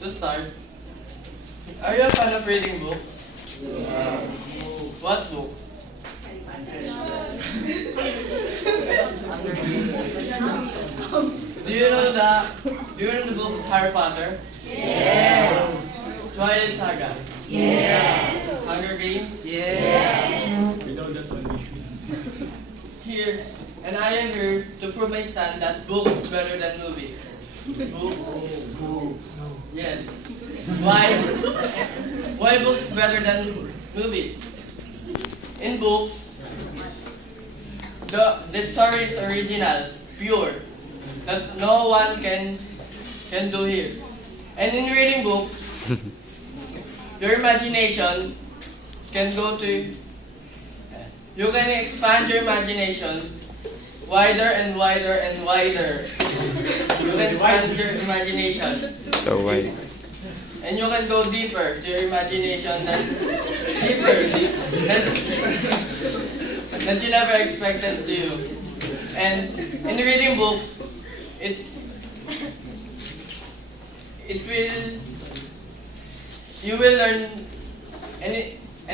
To start, are you a fan of reading books? What books? Do you know the book Harry Potter? Yes. Twilight Saga? Yes. Hunger Games? Yes. We know that one. Here, and I am here to prove my stand that books is better than movies. Books? Yes. Why? Why books better than movies? In books, the story is original, pure, that no one can do here. And in reading books, your imagination can go to, you can expand your imagination wider and wider and wider. You can expand your imagination. So why? And you can go deeper to your imagination than deeper that you never expected to. And in reading books, you will learn, and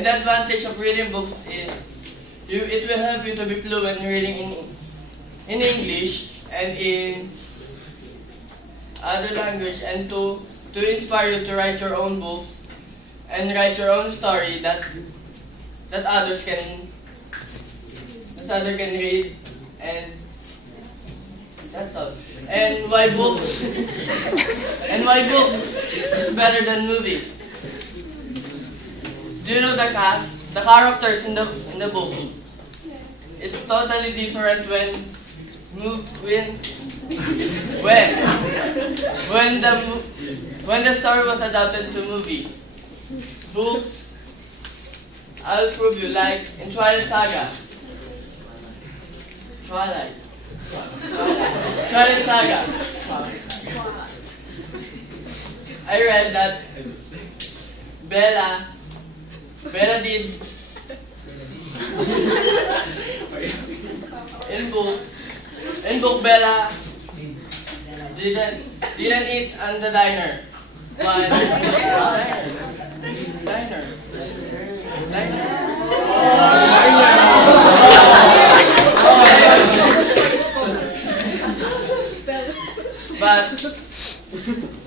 the advantage of reading books is it will help you to be fluent in reading in English and in other language, and to inspire you to write your own books and write your own story that others can read, and that's all. And why books is better than movies? Do you know the cast? The characters in the book is totally different when the story was adapted to movie. Books, I'll prove you, like in Twilight Saga. Twilight Saga. I read that Bella did in book Bella didn't eat on the diner, but diner.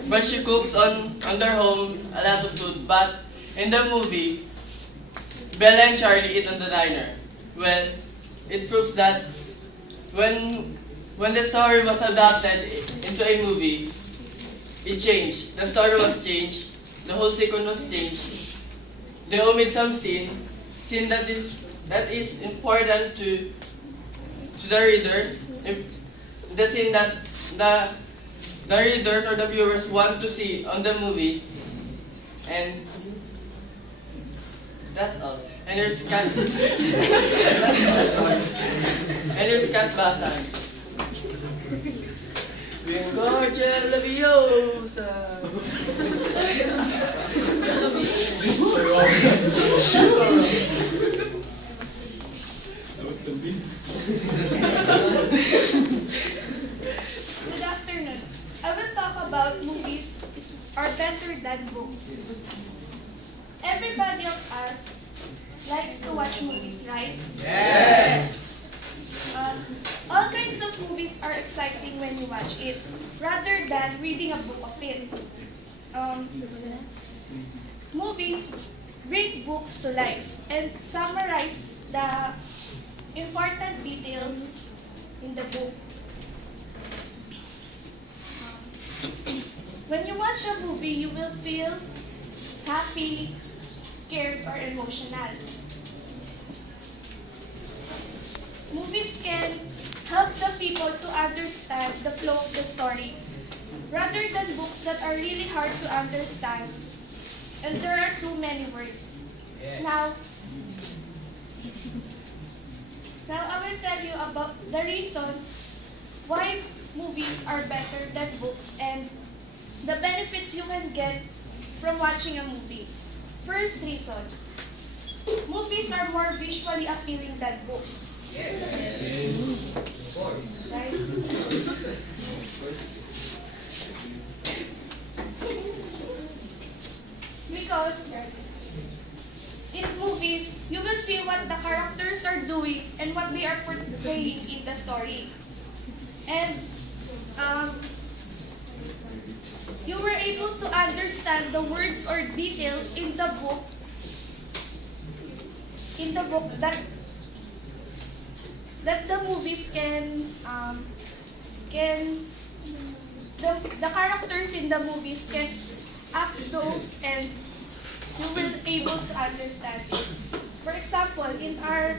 But she cooks on their home a lot of food. But in the movie, Bella and Charlie eat on the diner. Well, it proves that when the story was adapted into a movie, it changed. The story was changed. The whole sequence was changed. They omit some scene that is important to the readers. The scene that the readers or the viewers want to see on the movies, and that's all. And there's Kat. And there's Kat Basag. Wingardium Leviosa. That was the beat. Good afternoon. I will talk about movies are better than books. Everybody of us likes to watch movies, right? Yes. All kinds of movies are exciting when you watch it, rather than reading a book of it. Movies bring books to life and summarize the important details in the book. When you watch a movie, you will feel happy, scared, or emotional. Movies can help the people to understand the flow of the story, rather than books that are really hard to understand, and there are too many words. Yes. Now I will tell you about the reasons why movies are better than books and the benefits you can get from watching a movie. First reason, movies are more visually appealing than books. Yes. Right? what the characters are doing and what they are portraying in the story. And you were able to understand the words or details in the book that the movies the characters in the movies can act those, and you will able to understand it. For example, in our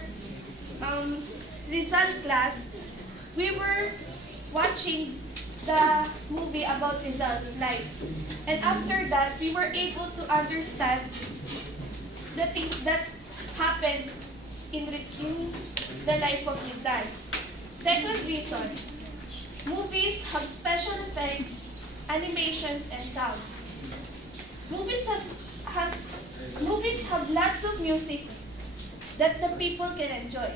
Rizal class, we were watching the movie about Rizal's life. And after that, we were able to understand the things that happened in the life of Rizal. Second reason, movies have special effects, animations, and sound. Movies have lots of music that the people can enjoy.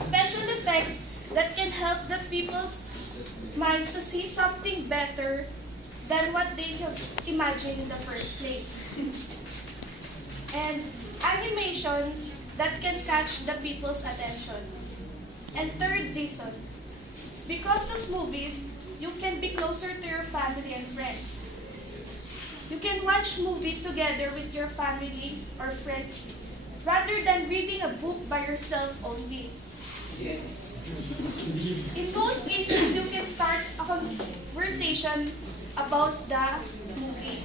Special effects that can help the people's mind to see something better than what they have imagined in the first place. And animations that can catch the people's attention. And third reason, because of movies, you can be closer to your family and friends. You can watch movie together with your family or friends rather than reading a book by yourself only. In those cases, you can start a conversation about the movie.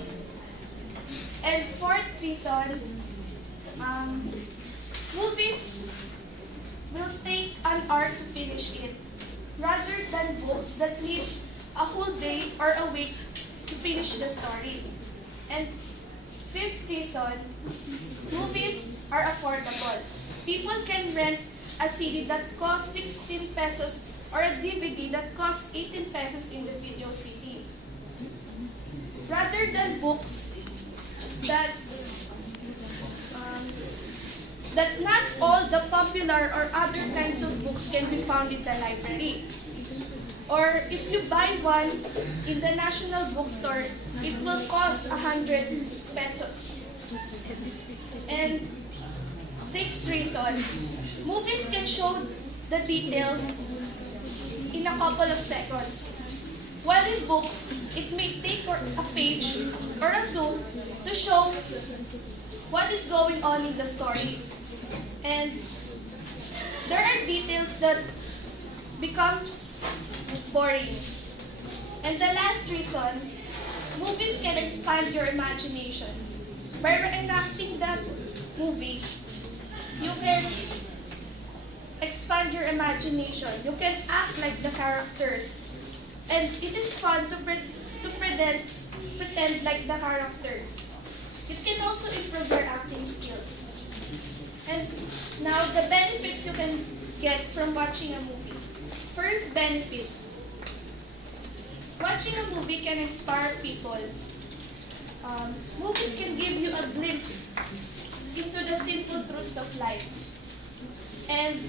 And fourth reason, movies will take an hour to finish it, rather than books that need a whole day or a week to finish the story. And fifth reason, movies are affordable. People can rent a CD that costs 16 pesos or a DVD that costs 18 pesos in the video CD. Rather than books that not all the popular or other kinds of books can be found in the library. Or if you buy one in the National Bookstore, it will cost 100 pesos. And sixth reason, movies can show the details in a couple of seconds. While in books, it may take a page or a two to show what is going on in the story. And there are details that becomes boring. And the last reason, movies can expand your imagination. By reenacting that movie, you can expand your imagination. You can act like the characters. And it is fun to pretend like the characters. It can also improve your acting skills. And now, the benefits you can get from watching a movie. First benefit, watching a movie can inspire people. Movies can give you a glimpse into the simple truths of life. And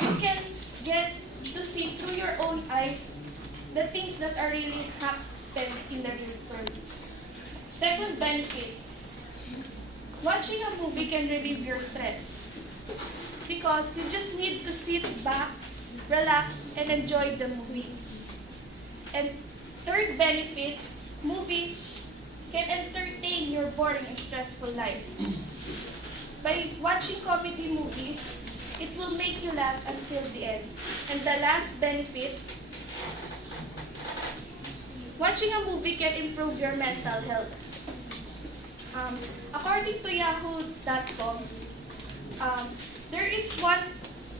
you can get to see through your own eyes the things that are really happening in the real world. Second benefit, watching a movie can relieve your stress because you just need to sit back, relax, and enjoy the movie. And third benefit, movies can entertain your boring and stressful life. By watching comedy movies, it will make you laugh until the end. And the last benefit, watching a movie can improve your mental health. According to yahoo.com, there is one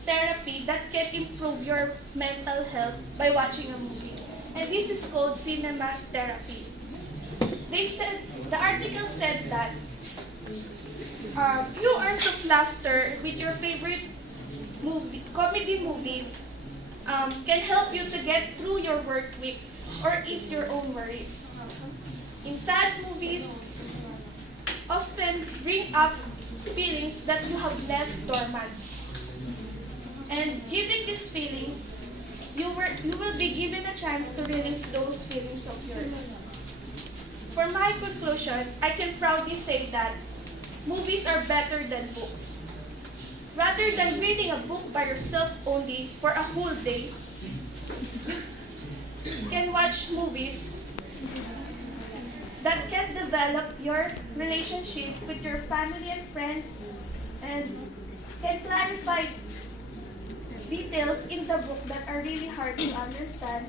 therapy that can improve your mental health by watching a movie. And this is called cinema therapy. The article said that few hours of laughter with your favorite comedy movie can help you to get through your work week or ease your own worries. In sad movies, often bring up feelings that you have left dormant. And given these feelings, you will be given a chance to release those feelings of yours. For my conclusion, I can proudly say that movies are better than books. Rather than reading a book by yourself only for a whole day, you can watch movies that can develop your relationship with your family and friends and can clarify details in the book that are really hard to understand,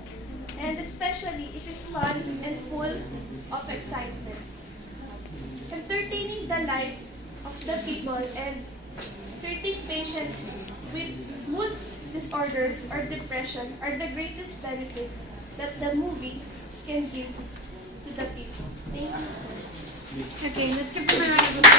and especially it is fun and full of excitement. Entertaining the life of the people and treating patients with mood disorders or depression are the greatest benefits that the movie can give to the people. Thank you. Okay, let's give them a round of applause.